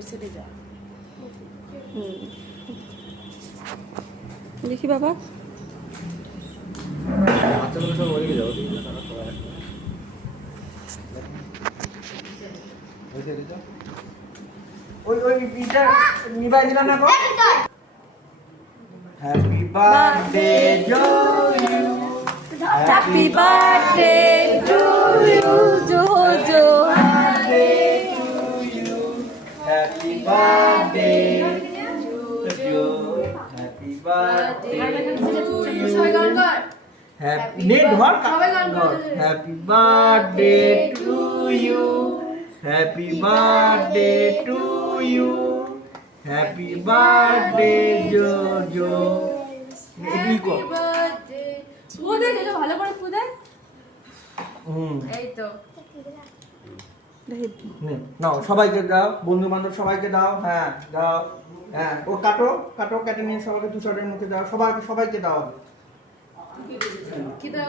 ওই সাইডে যা। দেখি বাবা বাচ্চাগুলো সব ওইদিকে যাও, ওই পিটা নিবাই দিলা না গো। Happy birthday to you, happy birthday to you Jojo happy birthday to you, happy birthday সবাই গান কর। হ্যাপি নে ধর happy birthday to you, happy birthday to you, happy birthday Jojo. এই কো ফুদে যেটা ভালো করে ফুদে। এই তো নাও সবাইকে দাও, বন্ধু বান্ধব সবাইকে দাও। হ্যাঁ দাও, হ্যাঁ ও কাটো কাটো, কেটে নিয়ে সবাইকে তুষারের মুখে দাও, সবাইকে দাও। কি দাও?